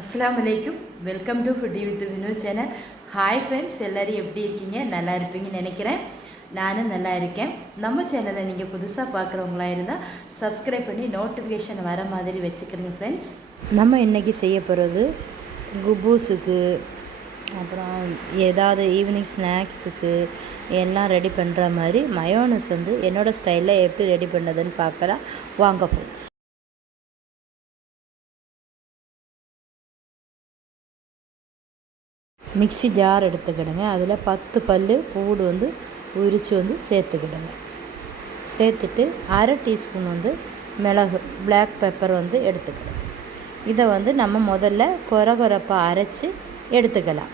அஸ்லாம் வலைக்கும் welcome to foodie with Vino channel hi friends எல்லோரும் எப்படி இருக்கீங்க? நல்லா இருப்பீங்கன்னு நினைக்கிறேன். நானும் நல்லா இருக்கேன். நம்ம சேனலை நீங்கள் புதுசாக பார்க்குறவங்களா இருந்தால் சப்ஸ்கிரைப் பண்ணி நோட்டிஃபிகேஷன் வர மாதிரி வச்சுக்கிடுங்க ஃப்ரெண்ட்ஸ் நம்ம இன்றைக்கி செய்ய போகிறது குபூஸுக்கு அப்புறம் ஏதாவது ஈவினிங் ஸ்நாக்ஸுக்கு எல்லாம் ரெடி பண்ணுற மாதிரி மயோனஸ் வந்து என்னோடய ஸ்டைலில் எப்படி ரெடி பண்ணுறதுன்னு பார்க்கலாம். வாங்க ஃப்ரெண்ட்ஸ் மிக்ஸி ஜார் எடுத்துக்கிடுங்க. அதில் பத்து பல் பூடு வந்து உரித்து வந்து சேர்த்துக்கிடுங்க. சேர்த்துட்டு அரை டீஸ்பூன் வந்து மிளகு பிளாக் பெப்பர் வந்து எடுத்துக்கிடுங்க. இதை வந்து நம்ம முதல்ல கொர கொரப்பாக அரைச்சி எடுத்துக்கலாம்.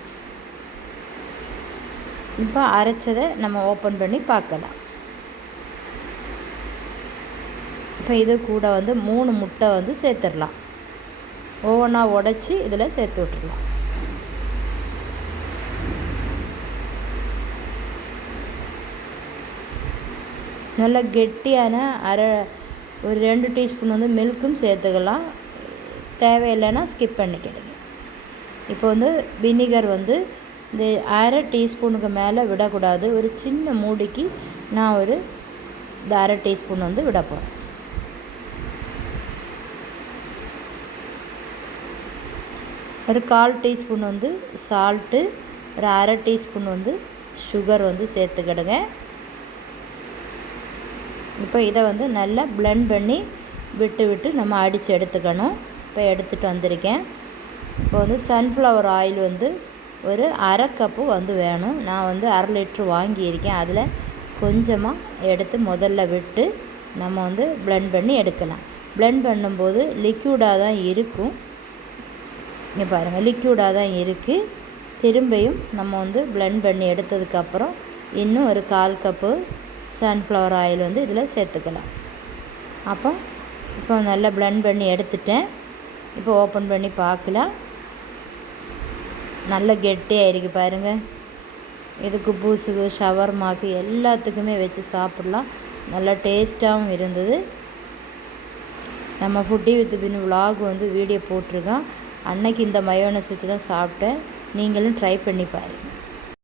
இப்போ அரைச்சதை நம்ம ஓப்பன் பண்ணி பார்க்கலாம். இப்போ இது கூட வந்து மூணு முட்டை வந்து சேர்த்துடலாம். ஒவ்வொன்றா உடச்சி இதில் சேர்த்து விட்டுடலாம். நல்ல கெட்டியான அரை ஒரு ரெண்டு டீஸ்பூன் வந்து மில்க்கும் சேர்த்துக்கலாம். தேவையில்லைன்னா ஸ்கிப் பண்ணிக்கிடுங்க. இப்போ வந்து வினிகர் வந்து இந்த அரை டீஸ்பூனுக்கு மேலே விடக்கூடாது. ஒரு சின்ன மூடிக்கு நான் ஒரு இந்த அரை டீஸ்பூன் வந்து விட போகிறேன் ஒரு கால் டீஸ்பூன் வந்து சால்ட்டு ஒரு அரை டீஸ்பூன் வந்து சுகர் வந்து சேர்த்துக்கிடுங்க. இப்போ இதை வந்து நல்லா பிளெண்ட் பண்ணி விட்டு விட்டு நம்ம அடித்து எடுத்துக்கணும். இப்போ எடுத்துகிட்டு வந்திருக்கேன். இப்போ வந்து சன்ஃப்ளவர் ஆயில் வந்து ஒரு அரை கப்பு வந்து வேணும். நான் வந்து அரை லிட்ரு வாங்கியிருக்கேன். அதில் கொஞ்சமாக எடுத்து முதல்ல விட்டு நம்ம வந்து பிளெண்ட் பண்ணி எடுக்கலாம். பிளெண்ட் பண்ணும்போது லிக்யூடாக தான் இருக்கும். இங்கே பாருங்கள் லிக்யூடாக தான் இருக்குது திரும்பியும் நம்ம வந்து பிளெண்ட் பண்ணி எடுத்ததுக்கப்புறம் இன்னும் ஒரு கால் கப்பு சன்ஃப்ளவர் ஆயில் வந்து இதில் சேர்த்துக்கலாம். அப்போ இப்போ நல்லா பிளெண்ட் பண்ணி எடுத்துட்டேன். இப்போ ஓப்பன் பண்ணி பார்க்கலாம். நல்ல கெட்டியாக இருக்குது பாருங்கள் இதுக்கு பூசுக்கு ஷவர்மாக்கு எல்லாத்துக்குமே வச்சு சாப்பிட்லாம். நல்லா டேஸ்ட்டாகவும் இருந்தது. நம்ம ஃபுட்டி வித் பின் விலாக் வந்து வீடியோ போட்டிருக்கோம். அன்னைக்கு இந்த மயோனஸ் வச்சு தான் சாப்பிட்டேன். நீங்களும் ட்ரை பண்ணி பாருங்கள்